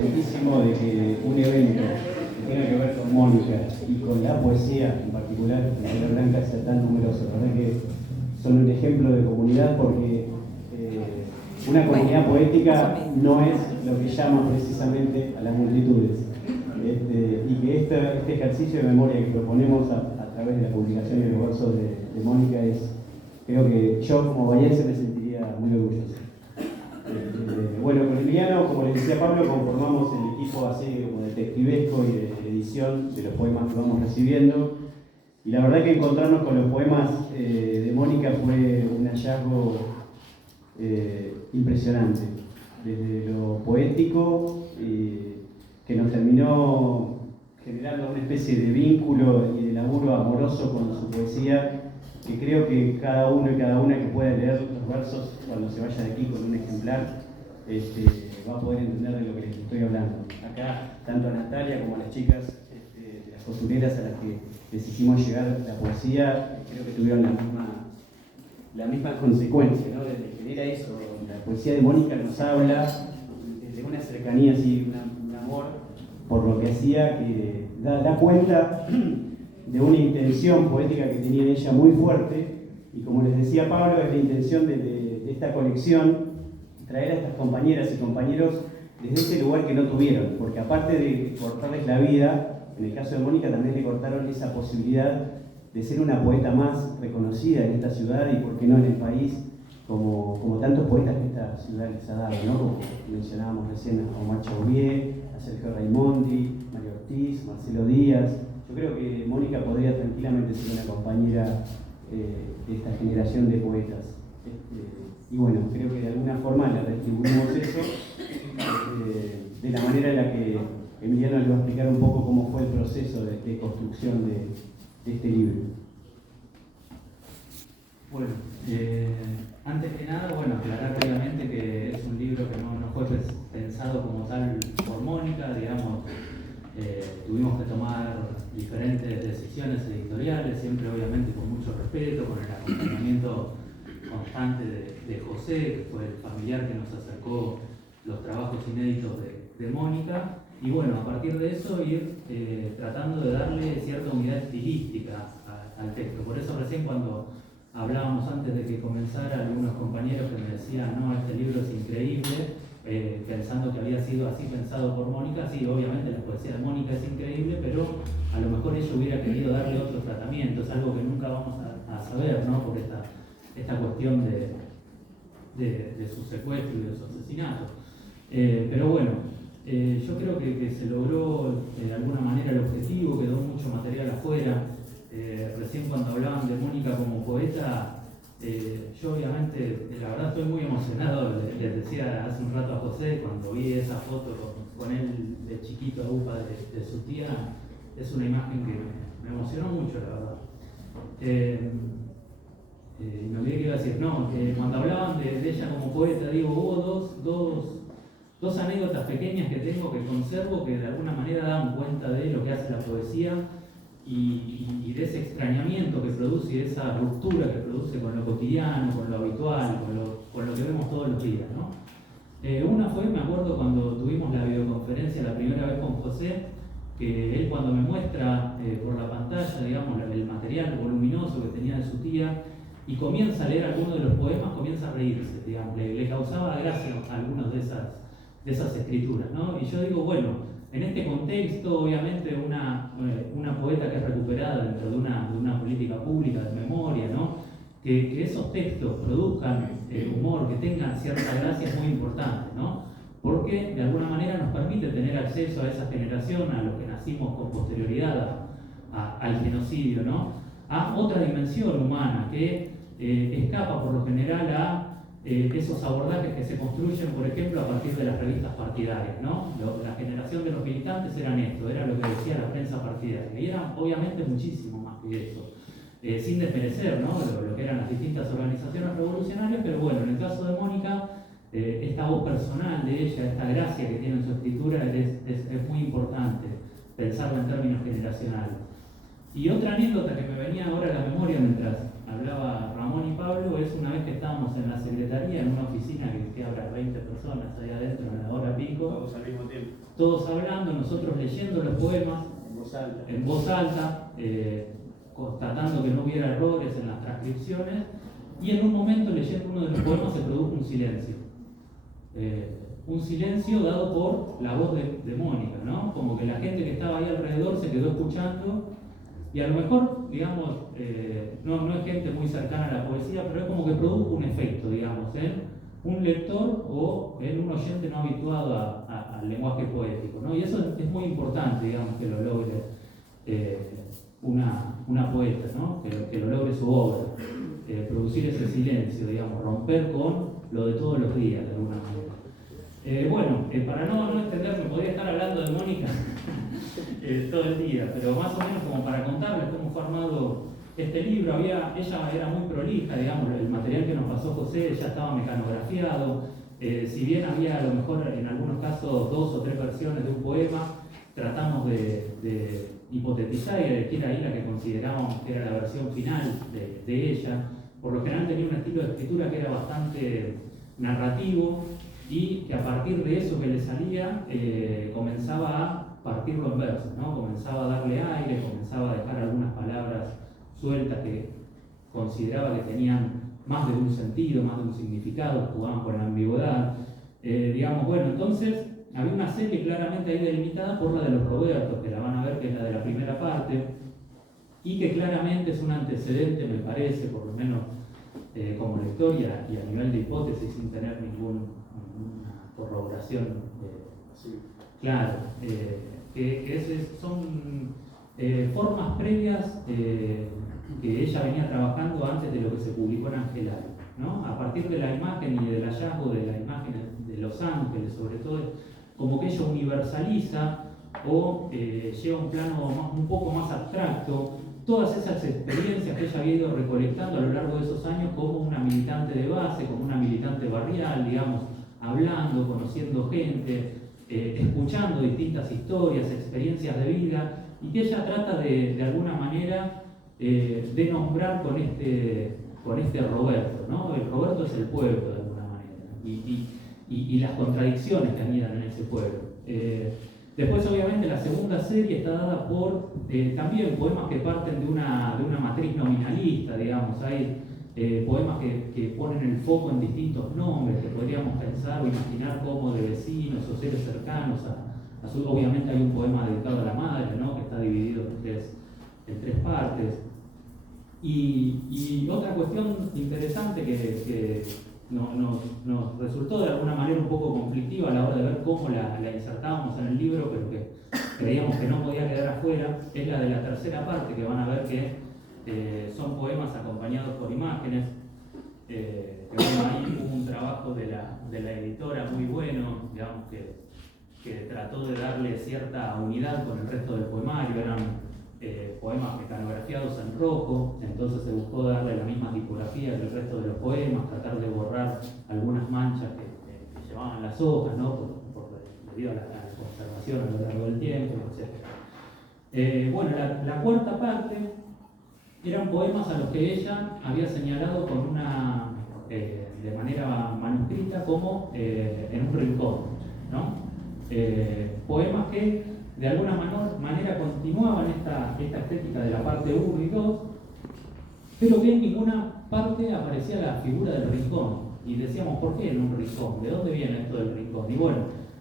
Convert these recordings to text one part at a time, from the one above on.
Muchísimo de que un evento que tenga que ver con Mónica y con la poesía en particular, en Bahía Blanca, sea tan numeroso. La verdad que son un ejemplo de comunidad porque una comunidad poética no es lo que llama precisamente a las multitudes. Y que este ejercicio de memoria que proponemos a través de la publicación de los versos de Mónica creo que yo como bahiense me sentiría muy orgulloso. Bueno, con Emiliano, como les decía Pablo, conformamos el equipo así como detectivesco y de edición de los poemas que vamos recibiendo. Y la verdad que encontrarnos con los poemas de Mónica fue un hallazgo impresionante. Desde lo poético, que nos terminó generando una especie de vínculo y de laburo amoroso con su poesía, que creo que cada uno y cada una que pueda leer los versos cuando se vaya de aquí con un ejemplar va a poder entender de lo que les estoy hablando. Acá, tanto a Natalia como a las chicas de las costureras a las que les hicimos llegar la poesía, creo que tuvieron la misma consecuencia, ¿no? Desde que era eso, la poesía de Mónica nos habla de una cercanía, así, un amor por lo que hacía, que da cuenta de una intención poética que tenía ella muy fuerte, y como les decía Pablo, es la intención de esta colección traer a estas compañeras y compañeros desde ese lugar que no tuvieron, porque aparte de cortarles la vida, en el caso de Mónica también le cortaron esa posibilidad de ser una poeta más reconocida en esta ciudad y, por qué no, en el país, como tantos poetas que esta ciudad les ha dado, ¿no? Como mencionábamos recién a Omar Chauvier, a Sergio Raimondi, Mario Ortiz, Marcelo Díaz. Yo creo que Mónica podría tranquilamente ser una compañera de esta generación de poetas. Y bueno, creo que de alguna forma le retribuimos eso de la manera en la que Emiliano les va a explicar un poco cómo fue el proceso de construcción de este libro. Bueno, antes que nada, aclarar brevemente que es un libro que no fue pensado como tal por Mónica, digamos. Tuvimos que tomar diferentes decisiones editoriales, siempre obviamente con mucho respeto, con el acompañamiento constante de José, que fue el familiar que nos acercó los trabajos inéditos de Mónica, y bueno, a partir de eso ir tratando de darle cierta unidad estilística al texto. Por eso recién cuando hablábamos antes de que comenzara, algunos compañeros que me decían, no, este libro es increíble, pensando que había sido así pensado por Mónica. Sí, obviamente la poesía de Mónica es increíble, pero a lo mejor ella hubiera querido darle otro tratamiento, es algo que nunca vamos a saber, ¿no? Por esta cuestión de su secuestro y de su asesinato. Pero bueno, yo creo que se logró de alguna manera el objetivo, quedó mucho material afuera. Recién cuando hablaban de Mónica como poeta, yo obviamente, la verdad estoy muy emocionado. Les decía hace un rato a José, cuando vi esa foto con él de chiquito a UPA de su tía, es una imagen que me emocionó mucho, la verdad. Me olvidé que iba a decir, no, que cuando hablaban de ella como poeta, digo, hubo dos anécdotas pequeñas que tengo, que conservo, que de alguna manera dan cuenta de lo que hace la poesía y de ese extrañamiento que produce y de esa ruptura que produce con lo cotidiano, con lo habitual, con lo que vemos todos los días, ¿no? Una fue, me acuerdo, cuando tuvimos la videoconferencia la primera vez con José, que él, cuando me muestra por la pantalla, digamos, el material voluminoso que tenía de su tía, y comienza a leer algunos de los poemas, comienza a reírse, digamos, le causaba gracia a algunas de esas escrituras, ¿no? Y yo digo, bueno, en este contexto, obviamente, una poeta que es recuperada dentro de una política pública de memoria, ¿no? Que esos textos produzcan humor, que tengan cierta gracia, es muy importante, ¿no? Porque de alguna manera nos permite tener acceso a esa generación, a los que nacimos con posterioridad al genocidio, ¿no? A otra dimensión humana que escapa por lo general a esos abordajes que se construyen, por ejemplo, a partir de las revistas partidarias, ¿no? La generación de los militantes eran esto, era lo que decía la prensa partidaria, y eran obviamente muchísimo más que eso, sin desmerecer, ¿no? lo que eran las distintas organizaciones revolucionarias, pero bueno, en el caso de Mónica, esta voz personal de ella, esta gracia que tiene en su escritura es muy importante pensarla en términos generacionales. Y otra anécdota que me venía ahora a la memoria mientras hablaba Ramón y Pablo es una vez que estábamos en la secretaría, en una oficina que habrá 20 personas ahí adentro en la hora pico. Todos al mismo tiempo. todos hablando, nosotros leyendo los poemas en voz alta, constatando que no hubiera errores en las transcripciones, y en un momento leyendo uno de los poemas se produjo un silencio. Un silencio dado por la voz de Mónica, ¿no? Como que la gente que estaba ahí alrededor se quedó escuchando, y a lo mejor, digamos, no es gente muy cercana a la poesía, pero es como que produjo un efecto, digamos, en un lector o en un oyente no habituado al lenguaje poético, ¿no? Y eso es muy importante, digamos, que lo logre una poeta, ¿no? Que lo logre su obra, producir ese silencio, digamos, romper con lo de todos los días, de alguna manera. Para no extenderme, podría estar hablando de Mónica todo el día, pero más o menos como para contarles cómo fue armado este libro. Ella era muy prolija, digamos, el material que nos pasó José ya estaba mecanografiado. Si bien había a lo mejor en algunos casos 2 o 3 versiones de un poema, tratamos de hipotetizar y elegir ahí la que considerábamos que era la versión final de ella. Por lo general tenía un estilo de escritura que era bastante narrativo y que a partir de eso que le salía comenzaba a partirlo en versos, ¿no? Comenzaba a darle aire, comenzaba a dejar algunas palabras sueltas que consideraba que tenían más de un sentido, más de un significado, jugaban con la ambigüedad. Entonces había una serie claramente ahí delimitada por la de los Robertos, que la van a ver, que es la de la primera parte, y que claramente es un antecedente, me parece, por lo menos como lector y a nivel de hipótesis, sin tener ninguna corroboración. Claro, son formas previas que ella venía trabajando antes de lo que se publicó en Angelario, ¿no? A partir de la imagen y del hallazgo de la imagen de Los Ángeles, sobre todo, como que ella universaliza o lleva un plano un poco más abstracto todas esas experiencias que ella había ido recolectando a lo largo de esos años como una militante de base, como una militante barrial, digamos, hablando, conociendo gente, escuchando distintas historias, experiencias de vida, y que ella trata de alguna manera de nombrar con este Roberto, ¿no? El Roberto es el pueblo de alguna manera, y las contradicciones que anidan en ese pueblo. Después, obviamente, la segunda serie está dada por también poemas que parten de una matriz nominalista, digamos. Hay poemas que ponen el foco en distintos nombres que podríamos pensar o imaginar como de vecinos o seres cercanos obviamente hay un poema dedicado a la madre, ¿no? Que está dividido en tres partes. Y otra cuestión interesante que nos resultó de alguna manera un poco conflictiva a la hora de ver cómo la insertábamos en el libro, pero que creíamos que no podía quedar afuera, es la de la tercera parte, que van a ver que son poemas acompañados por imágenes. Ahí hubo un trabajo de la editora muy bueno, digamos, que trató de darle cierta unidad con el resto del poemario. Eran poemas mecanografiados en rojo, entonces se buscó darle la misma tipografía que el resto de los poemas, tratar de borrar algunas manchas que llevaban las hojas, ¿no? Debido a la conservación a lo largo del tiempo, etc. La cuarta parte eran poemas a los que ella había señalado con de manera manuscrita como en un rincón, ¿no? Poemas que de alguna manera continuaban esta estética de la parte 1 y 2, pero que en ninguna parte aparecía la figura del rincón. Y decíamos, ¿por qué en un rincón? ¿De dónde viene esto del rincón? Y bueno,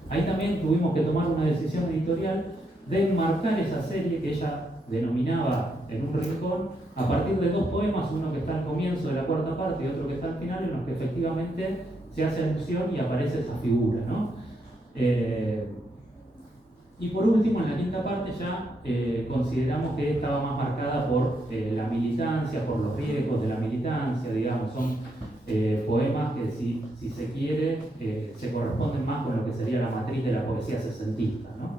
ahí también tuvimos que tomar una decisión editorial de enmarcar esa serie que ella denominaba En un rincón, a partir de 2 poemas, uno que está al comienzo de la cuarta parte y otro que está al final, en los que efectivamente se hace alusión y aparece esa figura, ¿no? Y por último, en la quinta parte ya consideramos que estaba más marcada por la militancia, por los riesgos de la militancia, digamos. Son poemas que, si se quiere, se corresponden más con lo que sería la matriz de la poesía sesentista, ¿no?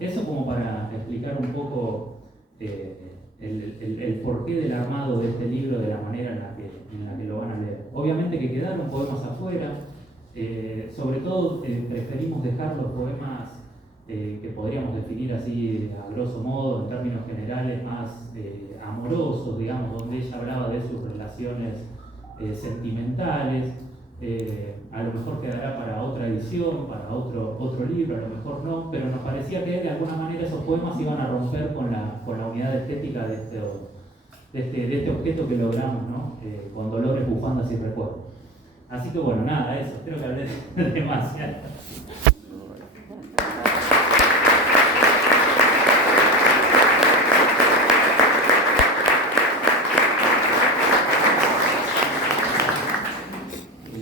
Eso como para explicar un poco el porqué del armado de este libro, de la manera en la que lo van a leer. Obviamente que quedaron poemas afuera, sobre todo preferimos dejar los poemas que podríamos definir así a grosso modo, en términos generales, más amorosos, digamos, donde ella hablaba de sus relaciones sentimentales, A lo mejor quedará para otra edición, para otro libro, a lo mejor no, pero nos parecía que de alguna manera esos poemas iban a romper con la unidad estética de este objeto que logramos, ¿no? Con dolores, bufandas y recuerdos. Así que bueno, nada, eso, creo que hablé demasiado.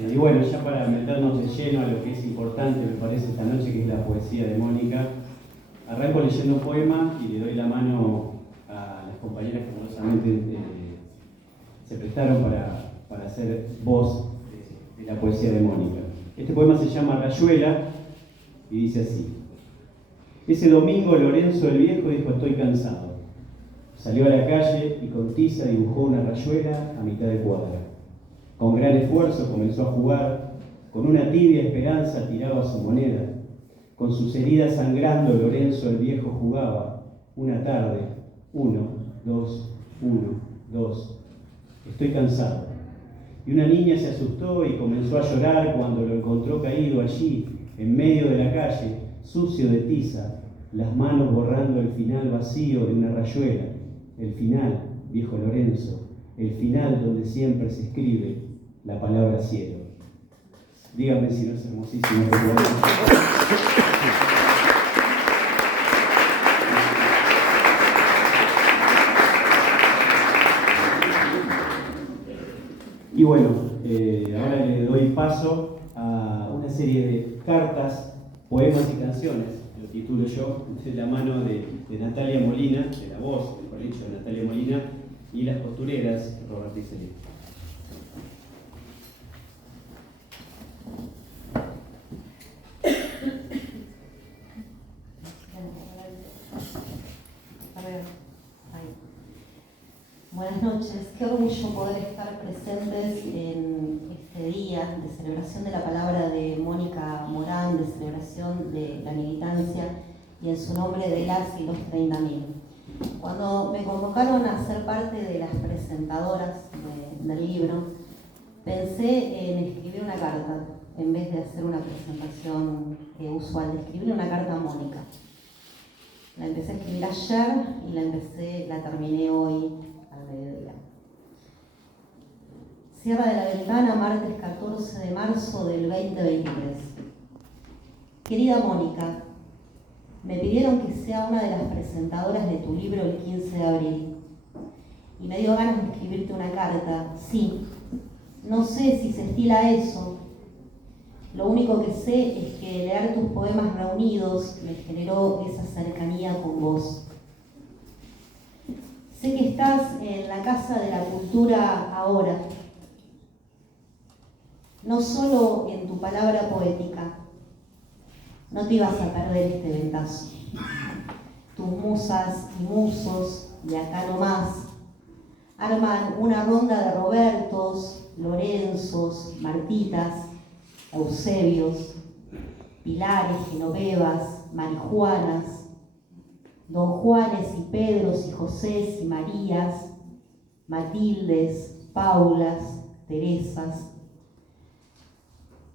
Y bueno, ya para meternos de lleno a lo que es importante, me parece, esta noche, que es la poesía de Mónica, arranco leyendo un poema y le doy la mano a las compañeras que amorosamente se prestaron para hacer voz de la poesía de Mónica. Este poema se llama Rayuela y dice así: ese domingo Lorenzo el Viejo dijo: estoy cansado. Salió a la calle y con tiza dibujó una rayuela a mitad de cuadra. Con gran esfuerzo comenzó a jugar, con una tibia esperanza tiraba su moneda. Con sus heridas sangrando Lorenzo el Viejo jugaba. Una tarde, 1, 2, 1, 2. Estoy cansado. Y una niña se asustó y comenzó a llorar cuando lo encontró caído allí, en medio de la calle, sucio de tiza, las manos borrando el final vacío de una rayuela. El final, viejo Lorenzo, el final donde siempre se escribe la palabra cielo. Dígame si no es hermosísimo este poema. Y bueno, ahora le doy paso a una serie de cartas, poemas y canciones, lo titulo yo, de la mano de Natalia Molina, de la voz, mejor dicho, de Natalia Molina, y las costureras, Roberto Iselli. Buenas noches, qué orgullo poder estar presentes en este día de celebración de la palabra de Mónica Morán, de celebración de la militancia y en su nombre de las y los 30.000. Cuando me convocaron a ser parte de las presentadoras del libro, pensé en escribir una carta en vez de hacer una presentación usual, de escribir una carta a Mónica. La empecé a escribir ayer y la terminé hoy al mediodía. Cierra de la Ventana, martes 14 de marzo del 2023. Querida Mónica, me pidieron que sea una de las presentadoras de tu libro el 15 de abril. Y me dio ganas de escribirte una carta. Sí, no sé si se estila eso. Lo único que sé es que leer tus poemas reunidos me generó esa cercanía con vos. Sé que estás en la Casa de la Cultura ahora, no solo en tu palabra poética. No te ibas a perder este ventazo. Tus musas y musos, de acá nomás, arman una ronda de Robertos, Lorenzos, Martitas, Eusebios, Pilares, Genovevas, Marijuanas, Don Juanes y Pedros y Josés y Marías, Matildes, Paulas, Teresas.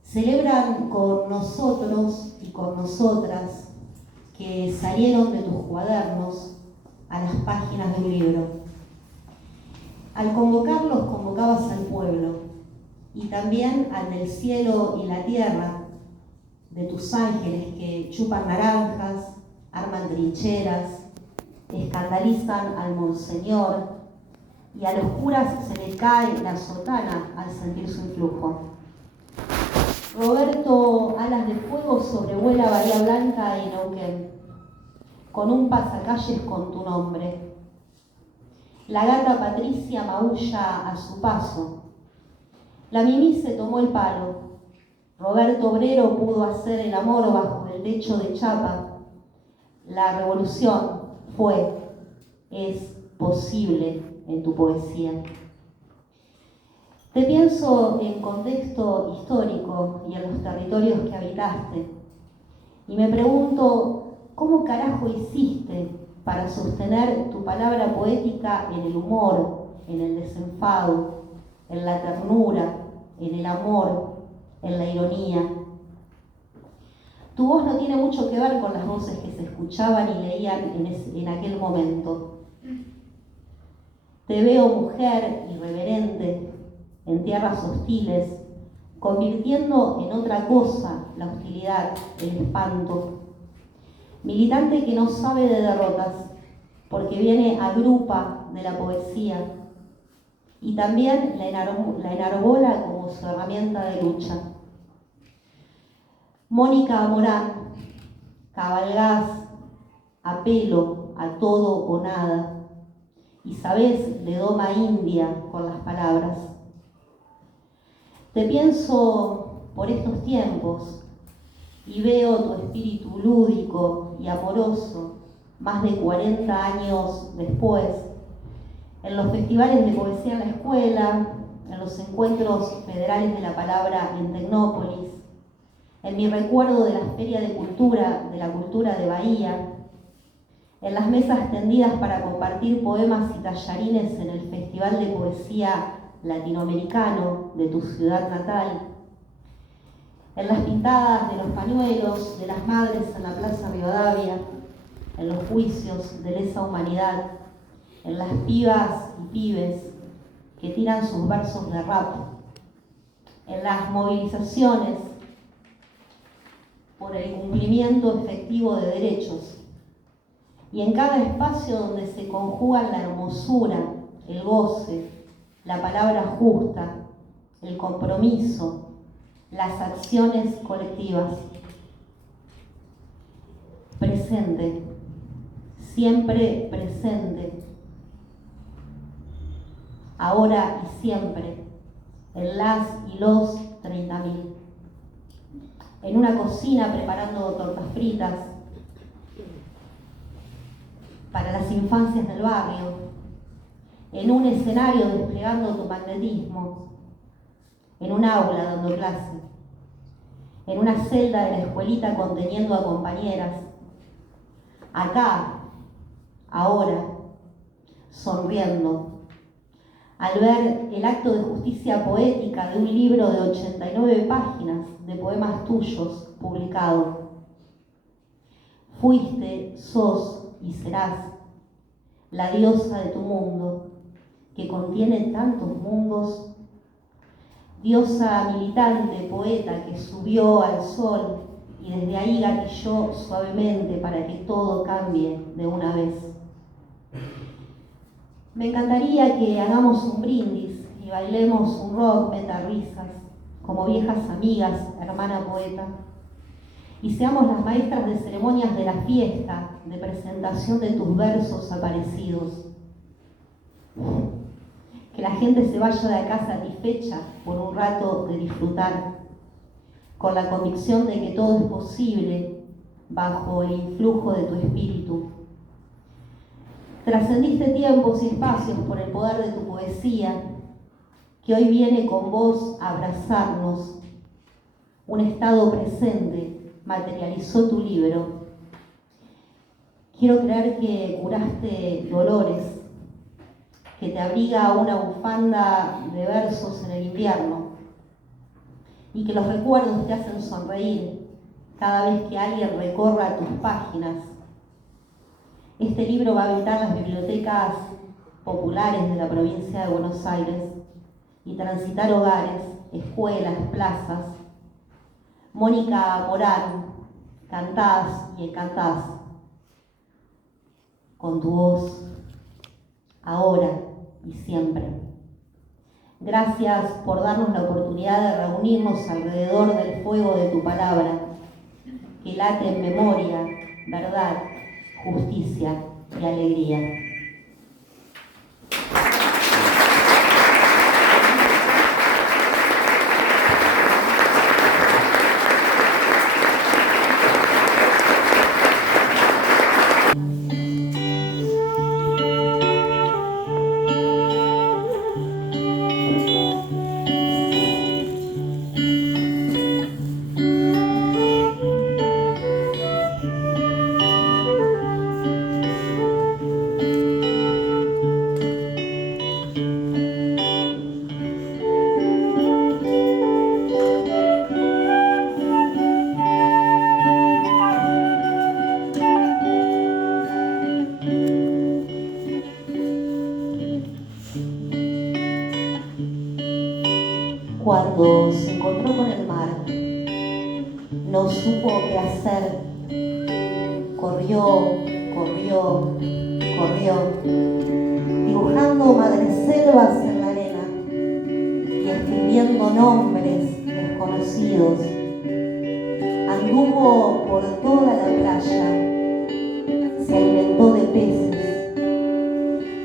Celebran con nosotros y con nosotras que salieron de tus cuadernos a las páginas de un libro. Al convocarlos, convocabas al pueblo y también al del cielo y la tierra, de tus ángeles que chupan naranjas, arman trincheras, escandalizan al monseñor y a los curas se le cae la sotana al sentir su influjo. Roberto Alas de Fuego sobrevuela Bahía Blanca y Neuquén, con un pasacalles con tu nombre. La gata Patricia maulla a su paso. La Mimi se tomó el palo. Roberto Obrero pudo hacer el amor bajo el lecho de chapa. La revolución es posible en tu poesía. Te pienso en contexto histórico y en los territorios que habitaste. Y me pregunto, ¿cómo carajo hiciste para sostener tu palabra poética en el humor, en el desenfado, en la ternura, en el amor, en la ironía. Tu voz no tiene mucho que ver con las voces que se escuchaban y leían en aquel momento. Te veo mujer irreverente en tierras hostiles, convirtiendo en otra cosa la hostilidad, el espanto. Militante que no sabe de derrotas, porque viene a grupa de la poesía y también la enarbola como su herramienta de lucha. Mónica Morán, cabalgás a pelo, a todo o nada, y sabés de doma india con las palabras. Te pienso por estos tiempos y veo tu espíritu lúdico y amoroso más de 40 años después, en los festivales de poesía en la escuela, en los encuentros federales de la palabra en Tecnópolis, en mi recuerdo de la Feria de la Cultura de Bahía, en las mesas tendidas para compartir poemas y tallarines en el Festival de Poesía Latinoamericano de tu ciudad natal, en las pintadas de los pañuelos de las madres en la Plaza Rivadavia, en los juicios de lesa humanidad, en las pibas y pibes que tiran sus versos de rap, en las movilizaciones por el cumplimiento efectivo de derechos, y en cada espacio donde se conjugan la hermosura, el goce, la palabra justa, el compromiso, las acciones colectivas. Presente, siempre presente, ahora y siempre, en las y los 30.000. En una cocina preparando tortas fritas para las infancias del barrio, en un escenario desplegando tu magnetismo, en un aula dando clase, en una celda de la escuelita conteniendo a compañeras, acá, ahora, sonriendo, al ver el acto de justicia poética de un libro de 89 páginas de poemas tuyos publicado. Fuiste, sos y serás la diosa de tu mundo, que contiene tantos mundos. Diosa militante, poeta que subió al sol y desde ahí gatilló suavemente para que todo cambie de una vez. Me encantaría que hagamos un brindis y bailemos un rock meta risas, como viejas amigas, hermana poeta, y seamos las maestras de ceremonias de la fiesta de presentación de tus versos aparecidos. Que la gente se vaya de acá satisfecha por un rato de disfrutar, con la convicción de que todo es posible bajo el influjo de tu espíritu. Trascendiste tiempos y espacios por el poder de tu poesía, que hoy viene con vos a abrazarnos. Un estado presente materializó tu libro. Quiero creer que curaste dolores, que te abriga una bufanda de versos en el invierno y que los recuerdos te hacen sonreír cada vez que alguien recorra tus páginas. Este libro va a habitar las bibliotecas populares de la provincia de Buenos Aires y transitar hogares, escuelas, plazas. Mónica Morán, cantás y encantás con tu voz, ahora y siempre. Gracias por darnos la oportunidad de reunirnos alrededor del fuego de tu palabra, que late en memoria, verdad, justicia y alegría. cuando se encontró con el mar, no supo qué hacer. Corrió, corrió, corrió, dibujando madreselvas en la arena y escribiendo nombres desconocidos. Anduvo por toda la playa, se alimentó de peces,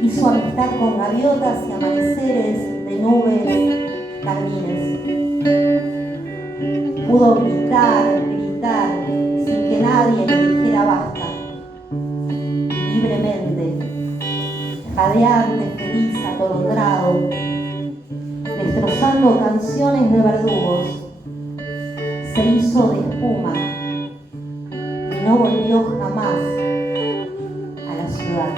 hizo amistad con gaviotas y amaneceres de nubes carmines. Pudo gritar, gritar, sin que nadie le dijera basta. Y libremente, jadeante, feliz, atolondrado, destrozando canciones de verdugos, se hizo de espuma y no volvió jamás a la ciudad.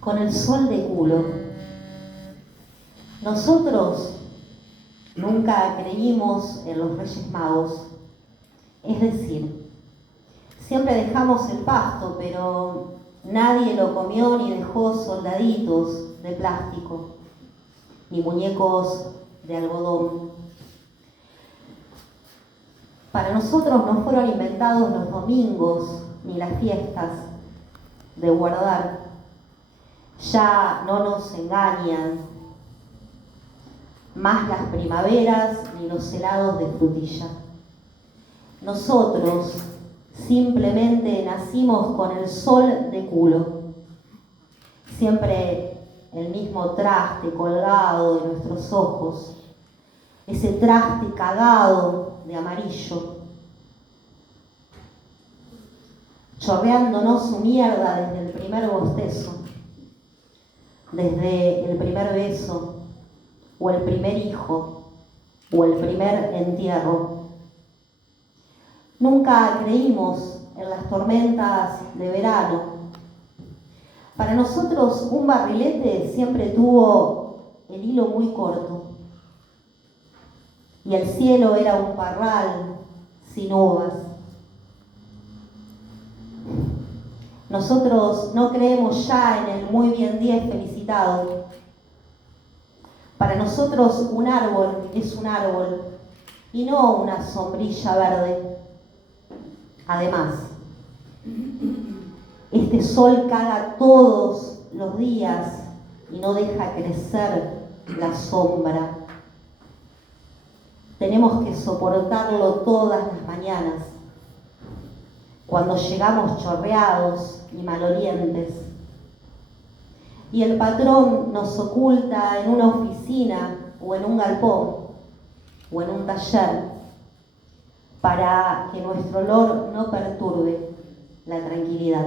Con el sol de culo. Nosotros nunca creímos en los Reyes Magos. Es decir, siempre dejamos el pasto, pero nadie lo comió ni dejó soldaditos de plástico, ni muñecos de algodón. Para nosotros no fueron inventados los domingos ni las fiestas de guardar. Ya no nos engañan más las primaveras ni los helados de frutilla. Nosotros simplemente nacimos con el sol de culo. Siempre el mismo traste colgado de nuestros ojos. Ese traste cagado de amarillo. Chorreándonos su mierda desde el primer bostezo. Desde el primer beso, o el primer hijo, o el primer entierro. Nunca creímos en las tormentas de verano. Para nosotros un barrilete siempre tuvo el hilo muy corto. Y el cielo era un parral sin uvas. Nosotros no creemos ya en el muy bien 10 felicitado. Para nosotros un árbol es un árbol y no una sombrilla verde. Además, este sol caga todos los días y no deja crecer la sombra. Tenemos que soportarlo todas las mañanas, cuando llegamos chorreados y malolientes. Y el patrón nos oculta en una oficina o en un galpón o en un taller para que nuestro olor no perturbe la tranquilidad.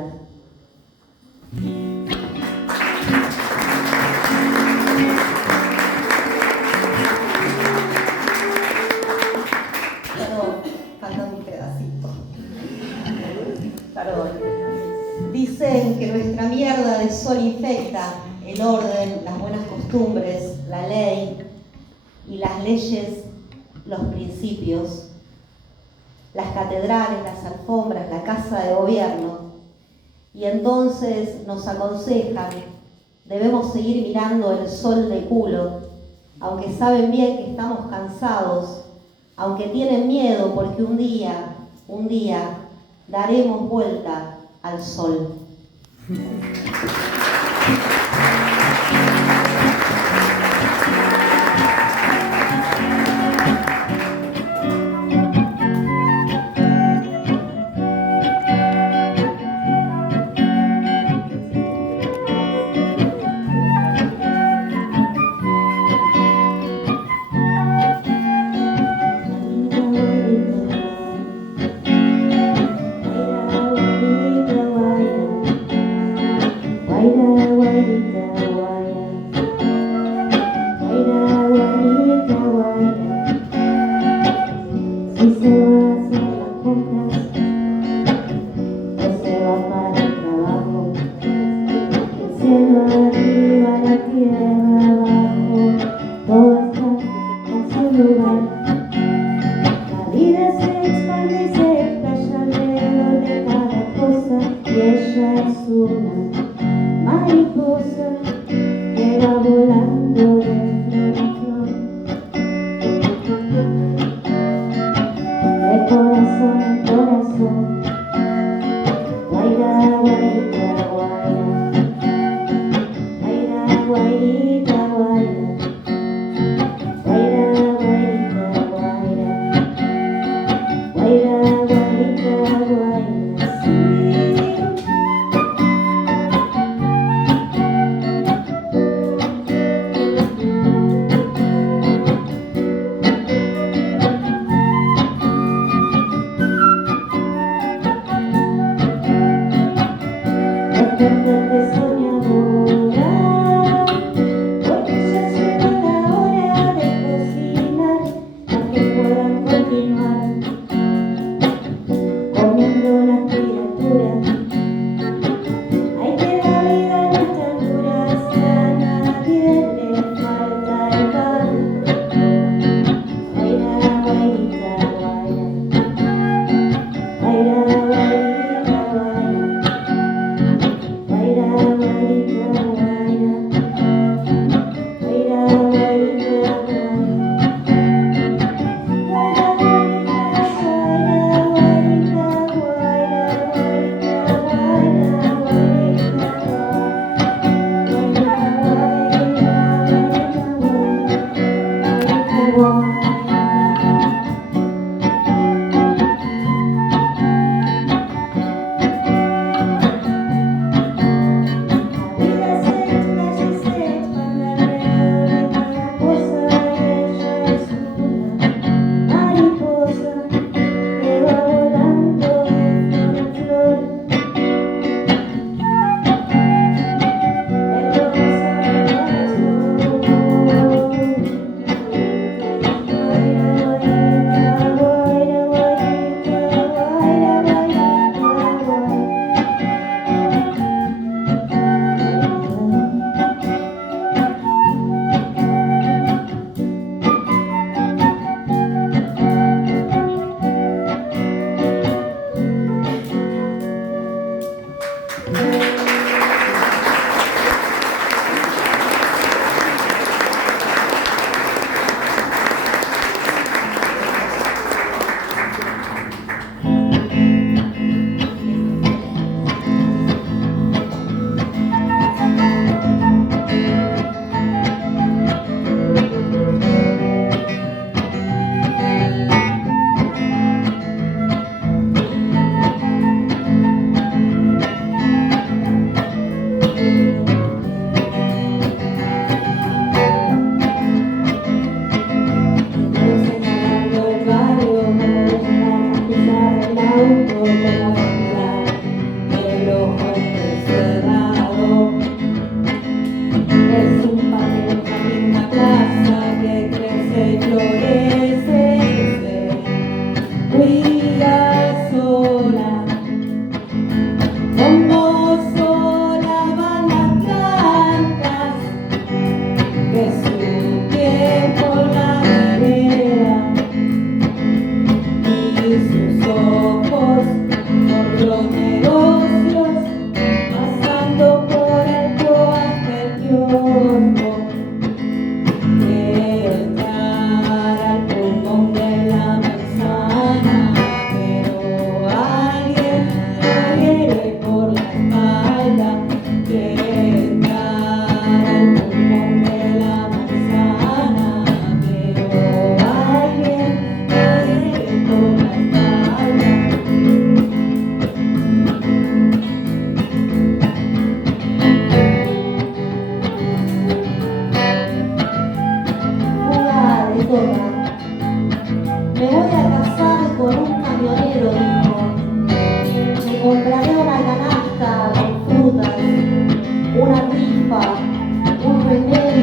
Perdón, falta un pedacito. Perdón. Dicen que nuestra mierda de sol infecta el orden, las buenas costumbres, la ley y las leyes, los principios, las catedrales, las alfombras, la casa de gobierno. Y entonces nos aconsejan, debemos seguir mirando el sol de culo, aunque saben bien que estamos cansados, aunque tienen miedo porque un día, daremos vuelta al sol.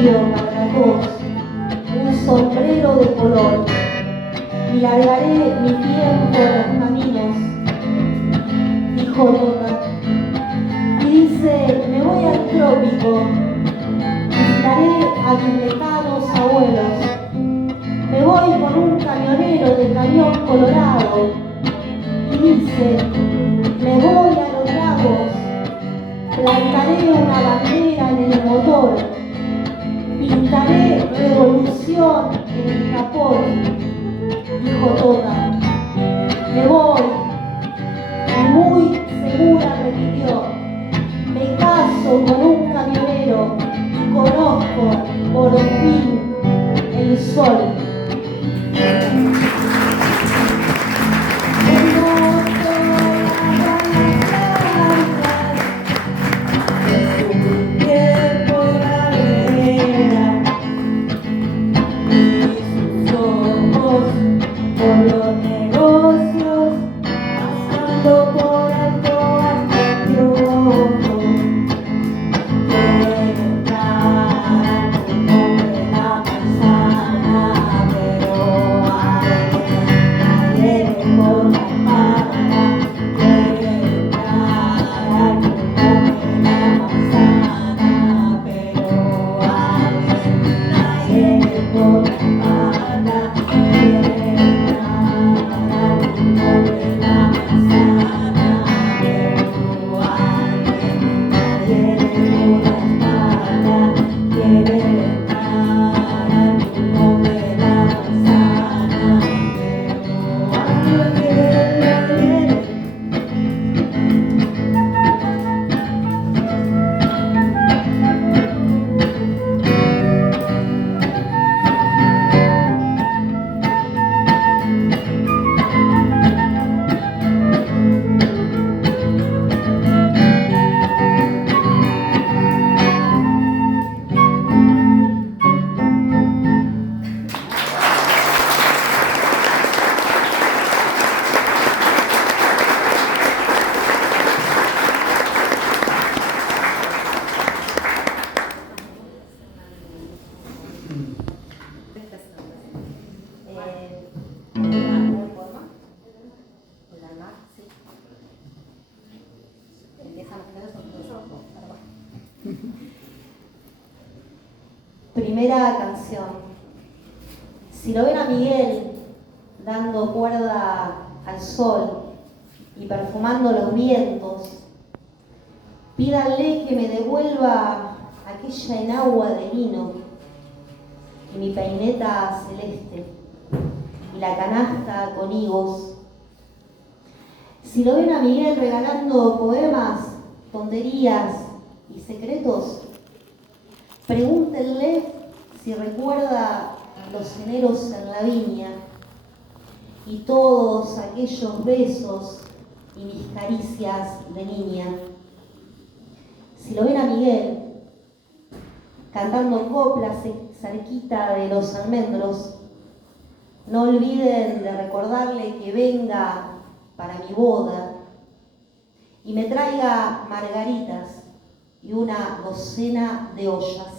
frío para la tos, un sombrero de color, y largaré mi tiempo en los caminos, dijo Tota. Y dice, me voy al trópico, visitaré a mis lejanos abuelos, me voy con un camionero de camión colorado, y dice, me voy a los lagos, plantaré una bandera en el motor, pintaré revolución en el capó, dijo Tota. Me voy, y muy segura repitió, me caso con un camionero y conozco por fin el sol. Primera canción. Si lo ven a Miguel dando cuerda al sol y perfumando los vientos, pídanle que me devuelva aquella enagua de lino y mi peineta celeste y la canasta con higos. Si lo ven a Miguel regalando poemas, tonterías y secretos, pregúntenle si recuerda los eneros en la viña y todos aquellos besos y mis caricias de niña. Si lo ven a Miguel cantando coplas cerquita de los almendros, no olviden de recordarle que venga para mi boda y me traiga margaritas y una docena de ollas.